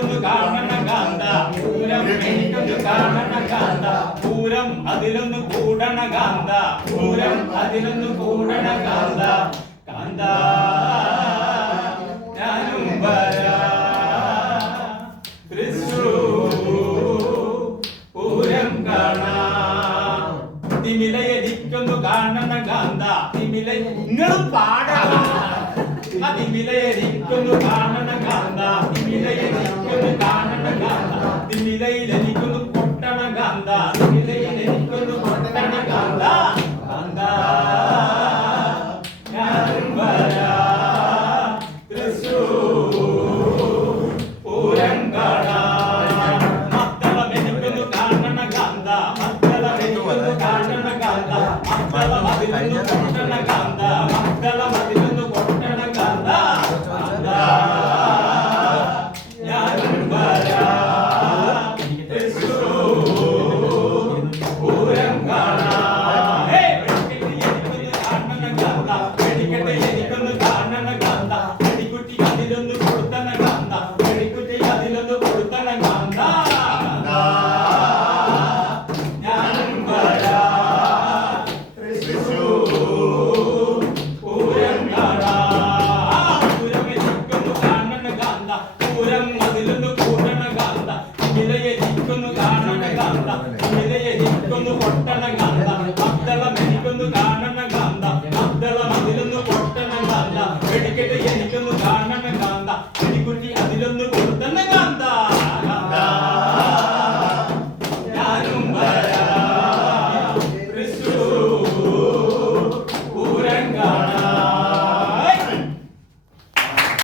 എനിക്കൊന്ന് കാണണം കാന്ത പൂരം എനിക്കൊന്ന് കാണണം കാന്ത പൂരം അതിലൊന്ന് കൂടണ കാന്ത പൂരം അതിലൊന്ന് കൂടണ കാന്ത കാന്ത ഞാനും വരാ പൂരം കാണാം തിമിലയെനിക്കൊന്നു കാണണം കാന്ത തിമില നിങ്ങളും പാടാം തിമിലയെനിക്കൊന്നു കാണണം കാന്ത തിമിലയെനിക്കൊന്നു കാണണം കാന്ത തിമിലയിൽ